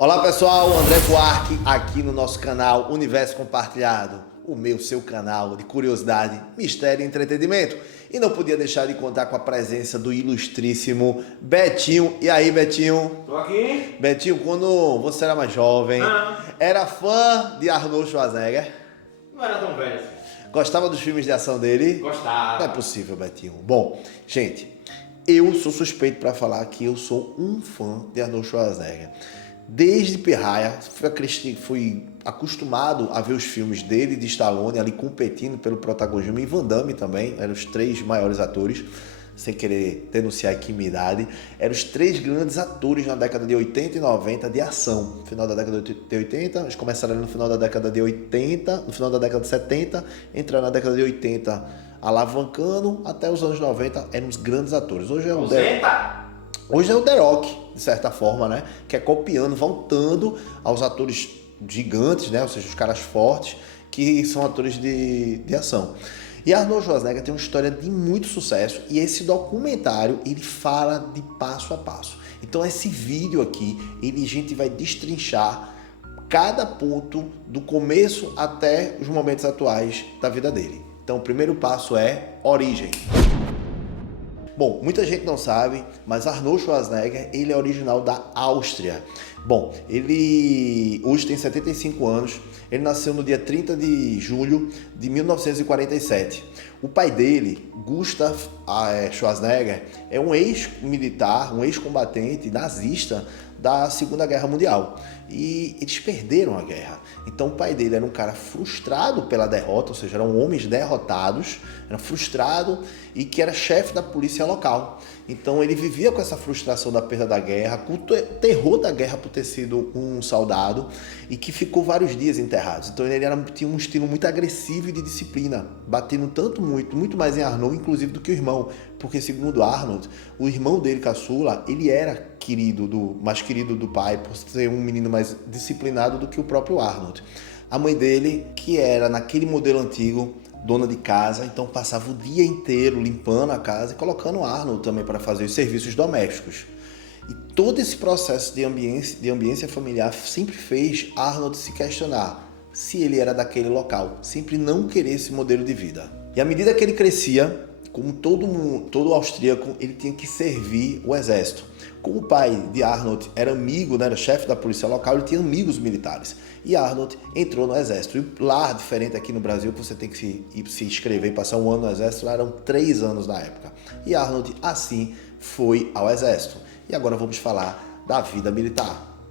Olá pessoal, André Buarque aqui no nosso canal Universo Compartilhado, o seu canal de curiosidade, mistério e entretenimento. E não podia deixar de contar com a presença do ilustríssimo Betinho. E aí, Betinho? Tô aqui. Betinho, quando você era mais jovem, era fã de Arnold Schwarzenegger? Não era tão velho assim. Gostava dos filmes de ação dele? Gostava. Não é possível, Betinho. Bom, gente, eu sou suspeito para falar que eu sou um fã de Arnold Schwarzenegger. Desde Pirraia, fui acostumado a ver os filmes dele e de Stallone ali competindo pelo protagonismo, e Van Damme também, eram os três maiores atores, sem querer denunciar aqui minha idade, eram os três grandes atores na década de 80 e 90 de ação. No final da década de 80, eles começaram ali no final da década de 80, no final da década de 70, entraram na década de 80 alavancando, até os anos 90 eram os grandes atores. Hoje é o The Rock, de certa forma, né? Que é copiando, voltando aos atores gigantes, né? Ou seja, os caras fortes, que são atores de ação. E Arnold Schwarzenegger tem uma história de muito sucesso, e esse documentário, ele fala de passo a passo. Então esse vídeo aqui, a gente vai destrinchar cada ponto do começo até os momentos atuais da vida dele. Então o primeiro passo é origem. Bom, muita gente não sabe, mas Arnold Schwarzenegger, ele é original da Áustria. Bom, ele hoje tem 75 anos, ele nasceu no dia 30 de julho de 1947. O pai dele, Gustav Schwarzenegger, é um ex-militar, um ex-combatente nazista da Segunda Guerra Mundial. E eles perderam a guerra. Então o pai dele era um cara frustrado pela derrota, ou seja, eram homens derrotados, era frustrado, e que era chefe da polícia local. Então ele vivia com essa frustração da perda da guerra, com o terror da guerra por ter sido um soldado, e que ficou vários dias enterrado. Então ele tinha um estilo muito agressivo e de disciplina, batendo muito mais em Arnold, inclusive, do que o irmão. Porque segundo Arnold, o irmão dele, caçula, ele era mais querido do pai, por ser um menino mais disciplinado do que o próprio Arnold. A mãe dele, que era naquele modelo antigo, dona de casa, então passava o dia inteiro limpando a casa e colocando o Arnold também para fazer os serviços domésticos. E todo esse processo de ambiência familiar sempre fez Arnold se questionar se ele era daquele local, sempre não querer esse modelo de vida. E à medida que ele crescia, como todo austríaco, ele tinha que servir o exército. Como o pai de Arnold era amigo, né, era chefe da polícia local, ele tinha amigos militares. E Arnold entrou no exército. E lá, diferente aqui no Brasil, que você tem que se inscrever e passar um ano no exército, lá eram 3 anos na época. E Arnold, assim, foi ao exército. E agora vamos falar da vida militar.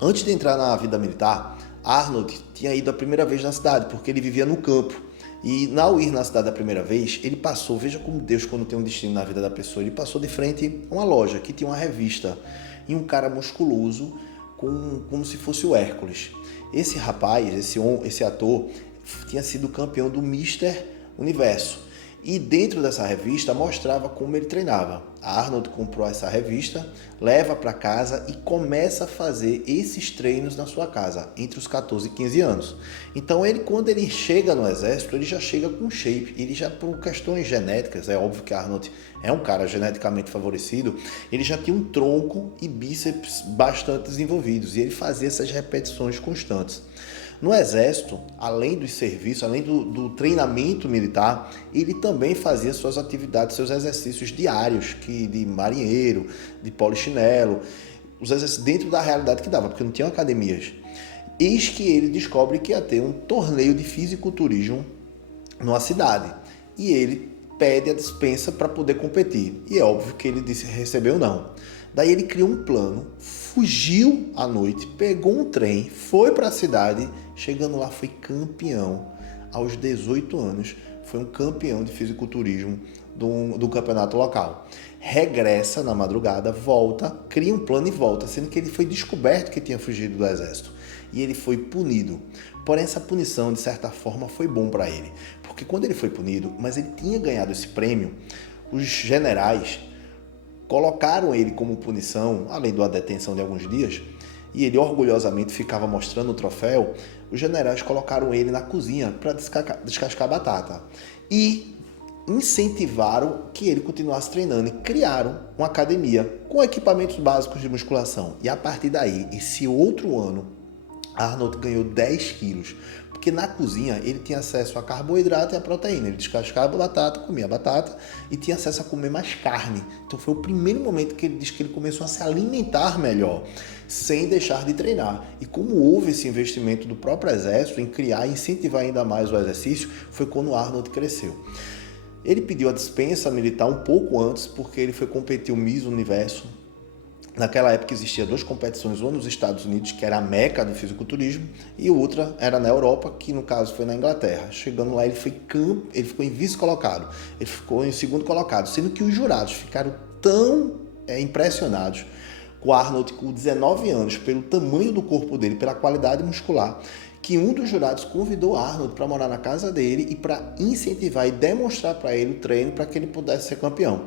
Antes de entrar na vida militar, Arnold tinha ido a primeira vez na cidade, porque ele vivia no campo. E ao ir na cidade da primeira vez, ele passou, veja como Deus, quando tem um destino na vida da pessoa, ele passou de frente a uma loja que tinha uma revista e um cara musculoso, como se fosse o Hércules. Esse rapaz, esse ator, tinha sido campeão do Mister Universo. E dentro dessa revista mostrava como ele treinava. A Arnold comprou essa revista, leva para casa e começa a fazer esses treinos na sua casa, entre os 14 e 15 anos. Então quando ele chega no exército, ele já chega com shape. Ele já, por questões genéticas, é óbvio que Arnold é um cara geneticamente favorecido, ele já tinha um tronco e bíceps bastante desenvolvidos. E ele fazia essas repetições constantes. No exército, além do serviço, além do treinamento militar, ele também fazia suas atividades, seus exercícios diários, de marinheiro, de polichinelo, os exercícios dentro da realidade que dava, porque não tinham academias. Eis que ele descobre que ia ter um torneio de fisiculturismo numa cidade, e ele pede a dispensa para poder competir. E é óbvio que ele recebeu não. Daí ele criou um plano, fugiu à noite, pegou um trem, foi para a cidade, chegando lá foi campeão. Aos 18 anos, foi um campeão de fisiculturismo do campeonato local. Regressa na madrugada, volta, cria um plano e volta, sendo que ele foi descoberto que tinha fugido do exército. E ele foi punido. Porém, essa punição, de certa forma, foi bom para ele. Porque quando ele foi punido, mas ele tinha ganhado esse prêmio, os generais colocaram ele como punição, além da detenção de alguns dias, e ele orgulhosamente ficava mostrando o troféu. Os generais colocaram ele na cozinha para descascar batata. E incentivaram que ele continuasse treinando e criaram uma academia com equipamentos básicos de musculação. E a partir daí, esse outro ano, Arnold ganhou 10 quilos, porque na cozinha ele tinha acesso a carboidrato e a proteína. Ele descascava a batata, comia a batata e tinha acesso a comer mais carne. Então foi o primeiro momento que ele diz que ele começou a se alimentar melhor, sem deixar de treinar. E como houve esse investimento do próprio exército em criar e incentivar ainda mais o exercício, foi quando Arnold cresceu. Ele pediu a dispensa militar um pouco antes, porque ele foi competir o Miss Universo. Naquela época existiam 2 competições, uma nos Estados Unidos, que era a meca do fisiculturismo, e outra era na Europa, que no caso foi na Inglaterra. Chegando lá, ele ficou em vice-colocado, ele ficou em segundo colocado, sendo que os jurados ficaram tão impressionados com o Arnold com 19 anos, pelo tamanho do corpo dele, pela qualidade muscular, que um dos jurados convidou Arnold para morar na casa dele e para incentivar e demonstrar para ele o treino para que ele pudesse ser campeão.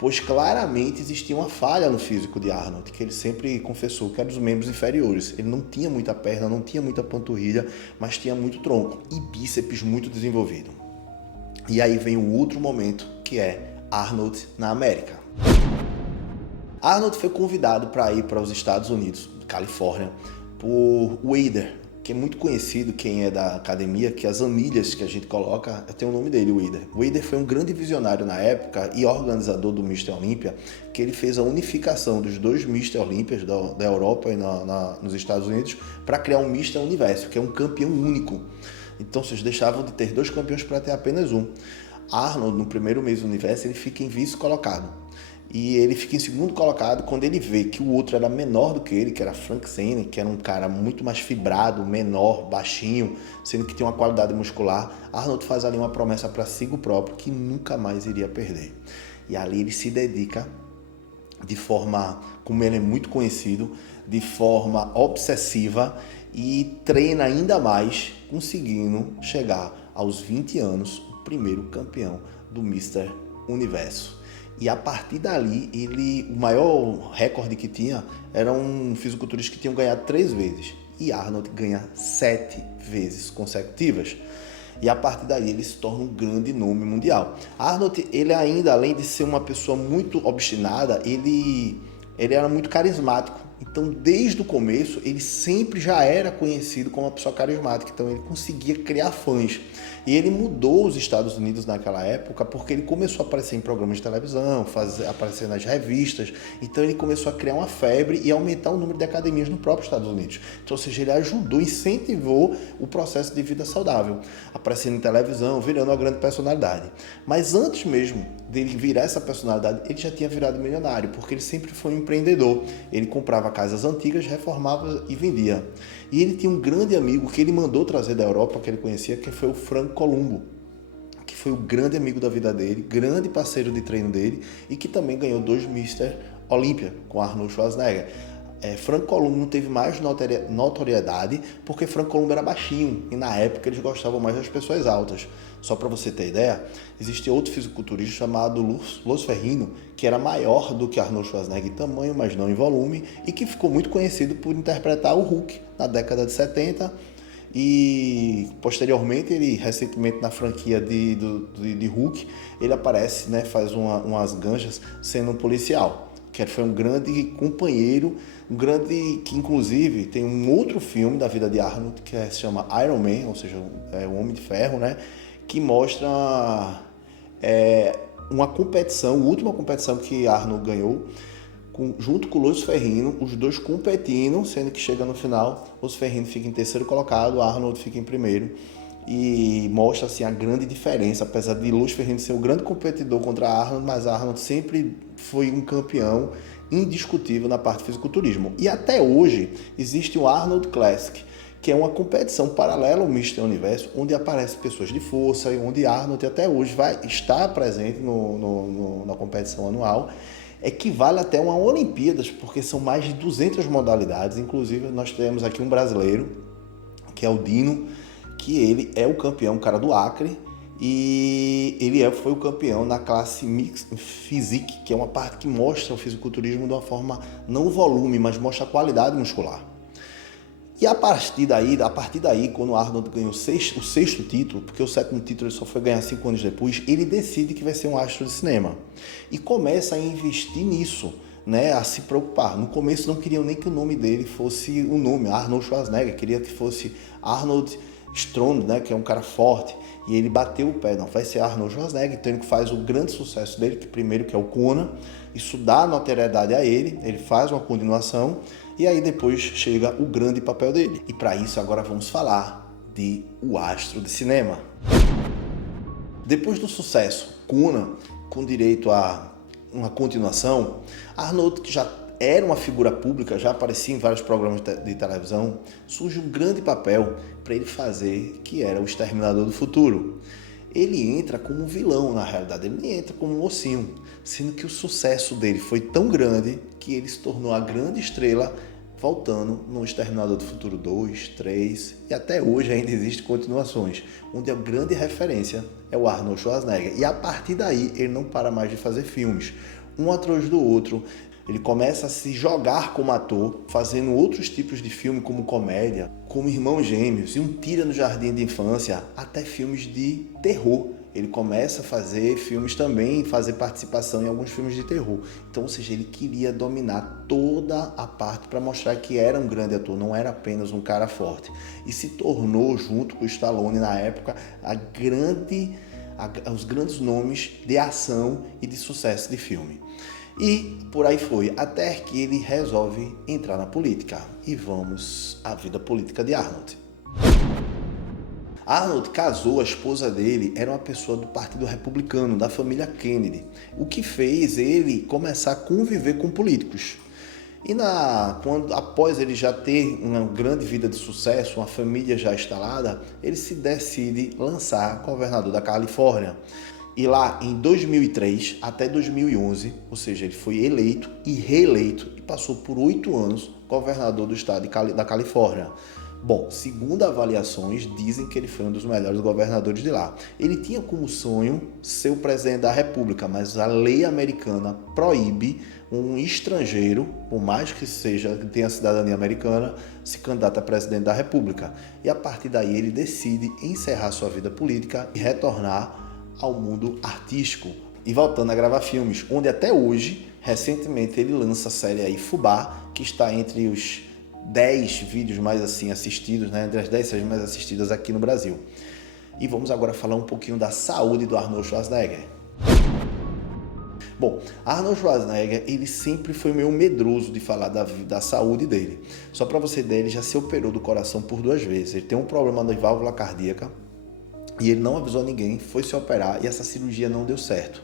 Pois claramente existia uma falha no físico de Arnold, que ele sempre confessou que era dos membros inferiores. Ele não tinha muita perna, não tinha muita panturrilha, mas tinha muito tronco e bíceps muito desenvolvido. E aí vem o outro momento, que é Arnold na América. Arnold foi convidado para ir para os Estados Unidos, Califórnia, por Weider, que é muito conhecido, quem é da academia, que as anilhas que a gente coloca, tem o nome dele, Weider. Weider foi um grande visionário na época e organizador do Mr. Olympia, que ele fez a unificação dos 2 Mr. Olympias da Europa e nos Estados Unidos para criar um Mr. Universo, que é um campeão único. Então vocês deixavam de ter 2 campeões para ter apenas um. Arnold, no primeiro mês do Universo, ele fica em vice-colocado. E ele fica em segundo colocado quando ele vê que o outro era menor do que ele, que era Frank Zane, que era um cara muito mais fibrado, menor, baixinho, sendo que tinha uma qualidade muscular. Arnold faz ali uma promessa para si próprio que nunca mais iria perder. E ali ele se dedica de forma, como ele é muito conhecido, de forma obsessiva e treina ainda mais, conseguindo chegar aos 20 anos, o primeiro campeão do Mr. Universo. E a partir dali, o maior recorde que tinha era um fisiculturista que tinha ganhado 3 vezes. E Arnold ganha 7 vezes consecutivas. E a partir dali ele se torna um grande nome mundial. Arnold, ele ainda, além de ser uma pessoa muito obstinada, ele era muito carismático. Então, desde o começo, ele sempre já era conhecido como uma pessoa carismática. Então, ele conseguia criar fãs. E ele mudou os Estados Unidos naquela época porque ele começou a aparecer em programas de televisão, aparecer nas revistas. Então, ele começou a criar uma febre e aumentar o número de academias no próprio Estados Unidos. Então, ou seja, ele ajudou, incentivou o processo de vida saudável, aparecendo em televisão, virando uma grande personalidade. Mas antes mesmo dele virar essa personalidade, ele já tinha virado milionário, porque ele sempre foi um empreendedor. Ele comprava casas antigas, reformava e vendia. E ele tinha um grande amigo que ele mandou trazer da Europa, que ele conhecia, que foi o Frank Columbu, que foi o grande amigo da vida dele, grande parceiro de treino dele e que também ganhou 2 Mr. Olympia com Arnold Schwarzenegger. Frank Columbu não teve mais notoriedade porque Frank Columbu era baixinho e na época eles gostavam mais das pessoas altas. Só para você ter ideia, existe outro fisiculturista chamado Los Ferrino, que era maior do que Arnold Schwarzenegger em tamanho, mas não em volume, e que ficou muito conhecido por interpretar o Hulk na década de 70. E posteriormente, recentemente na franquia de Hulk, ele aparece, né, faz umas ganchas sendo um policial, que foi um grande companheiro, que inclusive tem um outro filme da vida de Arnold que se chama Iron Man, ou seja, o Homem de Ferro, né, que mostra uma competição, a última competição que Arnold ganhou, junto com o Los Ferrino, os dois competindo, sendo que chega no final, Los Ferrino fica em terceiro colocado, Arnold fica em primeiro, e mostra assim a grande diferença, apesar de Los Ferrino ser o grande competidor contra Arnold, mas Arnold sempre foi um campeão indiscutível na parte de fisiculturismo. E até hoje existe o Arnold Classic, que é uma competição paralela ao Mr. Universo, onde aparecem pessoas de força, e onde Arnold até hoje vai estar presente na competição anual. Equivale até uma Olimpíadas, porque são mais de 200 modalidades, inclusive nós temos aqui um brasileiro, que é o Dino, que ele é o campeão, um cara do Acre, e ele foi o campeão na classe Mixed Physique, que é uma parte que mostra o fisiculturismo de uma forma, não volume, mas mostra a qualidade muscular. E a partir daí, quando o Arnold ganhou o sexto título, porque o sétimo título ele só foi ganhar 5 anos depois, ele decide que vai ser um astro de cinema. E começa a investir nisso, né, a se preocupar. No começo não queriam nem que o nome dele fosse o nome, Arnold Schwarzenegger, queria que fosse Arnold Strong, né, que é um cara forte. E ele bateu o pé, não, vai ser Arnold Schwarzenegger, então ele faz o grande sucesso dele, que primeiro que é o Conan, isso dá notoriedade a ele faz uma continuação, e aí depois chega o grande papel dele. E para isso agora vamos falar de O Astro de Cinema. Depois do sucesso Conan, com direito a uma continuação, Arnold, que já era uma figura pública, já aparecia em vários programas de televisão, surge um grande papel para ele fazer, que era o Exterminador do Futuro. Ele entra como vilão, na realidade, ele nem entra como mocinho, sendo que o sucesso dele foi tão grande que ele se tornou a grande estrela, voltando no Exterminador do Futuro 2, 3 e até hoje ainda existem continuações, onde a grande referência é o Arnold Schwarzenegger. E a partir daí ele não para mais de fazer filmes, um atrás do outro. Ele começa a se jogar como ator, fazendo outros tipos de filme como comédia, como Irmãos Gêmeos e Um Tira no Jardim de Infância, até filmes de terror. Ele começa a fazer filmes também, fazer participação em alguns filmes de terror. Então, ou seja, ele queria dominar toda a parte para mostrar que era um grande ator, não era apenas um cara forte. E se tornou, junto com o Stallone na época, os grandes nomes de ação e de sucesso de filme. E por aí foi, até que ele resolve entrar na política. E vamos à vida política de Arnold. Arnold casou, a esposa dele era uma pessoa do Partido Republicano, da família Kennedy, o que fez ele começar a conviver com políticos. E após ele já ter uma grande vida de sucesso, uma família já instalada, ele se decide lançar governador da Califórnia. E lá em 2003 até 2011, ou seja, ele foi eleito e reeleito e passou por 8 anos governador do estado da Califórnia. Bom, segundo avaliações, dizem que ele foi um dos melhores governadores de lá. Ele tinha como sonho ser o presidente da República, mas a lei americana proíbe um estrangeiro, por mais que tenha cidadania americana, se candidata a presidente da República. E a partir daí ele decide encerrar sua vida política e retornar ao mundo artístico e voltando a gravar filmes, onde até hoje, recentemente, ele lança a série aí Fubá, que está entre os 10 vídeos mais assim assistidos, né, entre as 10 séries mais assistidas aqui no Brasil. E vamos agora falar um pouquinho da saúde do Arnold Schwarzenegger. Bom, Arnold Schwarzenegger, ele sempre foi meio medroso de falar da saúde dele. Só para você ter, ele já se operou do coração por 2 vezes. Ele tem um problema na válvula cardíaca e ele não avisou ninguém, foi se operar e essa cirurgia não deu certo,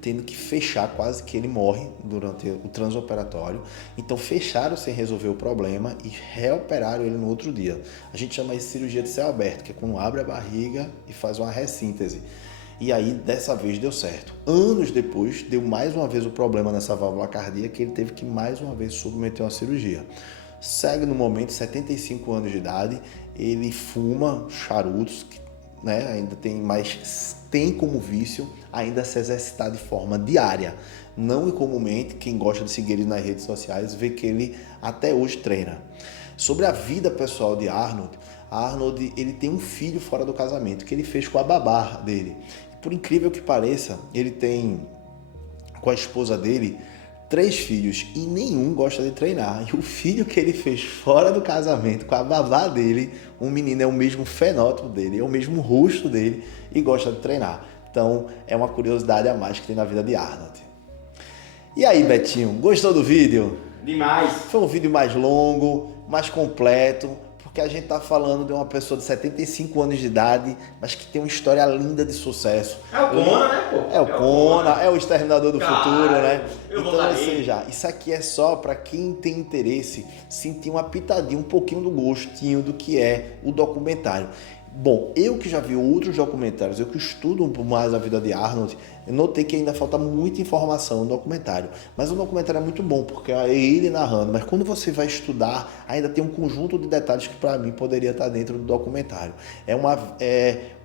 tendo que fechar, quase que ele morre durante o transoperatório. Então fecharam sem resolver o problema e reoperaram ele no outro dia. A gente chama isso de cirurgia de céu aberto, que é quando abre a barriga e faz uma ressíntese. E aí, dessa vez, deu certo. Anos depois, deu mais uma vez o problema nessa válvula cardíaca, que ele teve que mais uma vez submeter uma cirurgia. Segue no momento, 75 anos de idade, ele fuma charutos, né, ainda tem como vício ainda se exercitar de forma diária. Não incomumente, quem gosta de seguir ele nas redes sociais vê que ele até hoje treina. Sobre a vida pessoal de Arnold, ele tem um filho fora do casamento, que ele fez com a babá dele. Por incrível que pareça, ele tem com a esposa dele 3 filhos e nenhum gosta de treinar. E o filho que ele fez fora do casamento com a babá dele, um menino é o mesmo fenótipo dele, é o mesmo rosto dele e gosta de treinar. Então é uma curiosidade a mais que tem na vida de Arnold. E aí, Betinho, gostou do vídeo? Demais! Foi um vídeo mais longo, mais completo, porque a gente está falando de uma pessoa de 75 anos de idade, mas que tem uma história linda de sucesso. É o Conan, né, pô? É o Conan, é o Exterminador do Futuro, né? Então, ou seja, isso aqui é só para quem tem interesse sentir uma pitadinha, um pouquinho do gostinho do que é o documentário. Bom, eu que já vi outros documentários, eu que estudo mais a vida de Arnold, eu notei que ainda falta muita informação no documentário. Mas o documentário é muito bom, porque é ele narrando. Mas quando você vai estudar, ainda tem um conjunto de detalhes que para mim poderia estar dentro do documentário.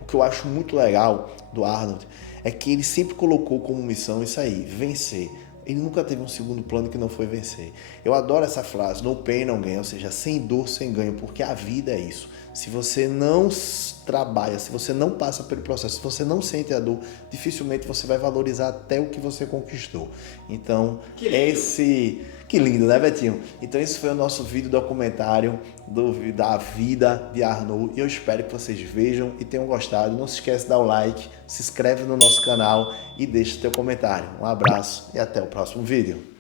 O que eu acho muito legal do Arnold é que ele sempre colocou como missão isso aí, vencer. Ele nunca teve um segundo plano que não foi vencer. Eu adoro essa frase, no pain, no gain, ou seja, sem dor, sem ganho, porque a vida é isso. Se você não trabalha, se você não passa pelo processo, se você não sente a dor, dificilmente você vai valorizar até o que você conquistou. Então, Que lindo, né, Betinho? Então, esse foi o nosso vídeo documentário da vida de Arnaud. E eu espero que vocês vejam e tenham gostado. Não se esqueça de dar o like, se inscreve no nosso canal e deixa o teu comentário. Um abraço e até o próximo vídeo.